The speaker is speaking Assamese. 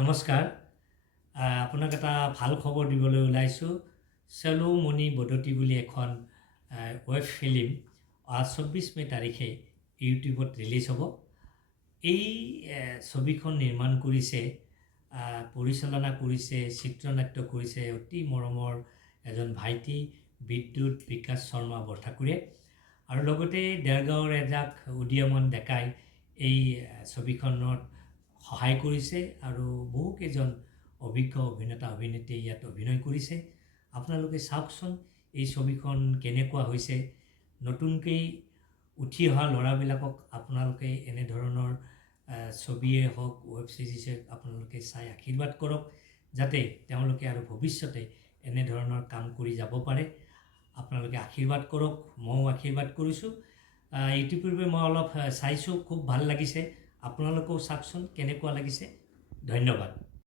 নমস্কাৰ। আপোনাক এটা ভাল খবৰ দিবলৈ ওলাইছোঁ। চেলো মণি বদতি বুলি এখন ৱেব ফিল্ম 24 মে তাৰিখে ইউটিউবত ৰিলিজ হ'ব। এই ছবিখন নিৰ্মাণ কৰিছে, পৰিচালনা কৰিছে, চিত্ৰনাট্য কৰিছে অতি মৰমৰ এজন ভাইটি বিদ্যুৎ বিকাশ শৰ্মা বৰঠাকুৰে, আৰু লগতে দেৰগাঁৱৰ এজাক উদীয়মান ডেকাই এই ছবিখনত সহায় কৰিছে আৰু বহুকেইজন অভিজ্ঞ অভিনেতা অভিনেত্ৰী ইয়াত অভিনয় কৰিছে। আপোনালোকে চাওকচোন এই ছবিখন কেনেকুৱা হৈছে। নতুনকৈ উঠি অহা ল'ৰাবিলাকক আপোনালোকে এনেধৰণৰ ছবিয়ে হওক, ৱেব ছিৰিজে আপোনালোকে চাই আশীৰ্বাদ কৰক, যাতে তেওঁলোকে আৰু ভৱিষ্যতে এনেধৰণৰ কাম কৰি যাব পাৰে। আপোনালোকে আশীৰ্বাদ কৰক, ময়ো আশীৰ্বাদ কৰিছোঁ। ইতিপূৰ্বে মই অলপ চাইছোঁ, খুব ভাল লাগিছে। আপোনালোকেও চাওকচোন কেনেকুৱা লাগিছে। ধন্যবাদ।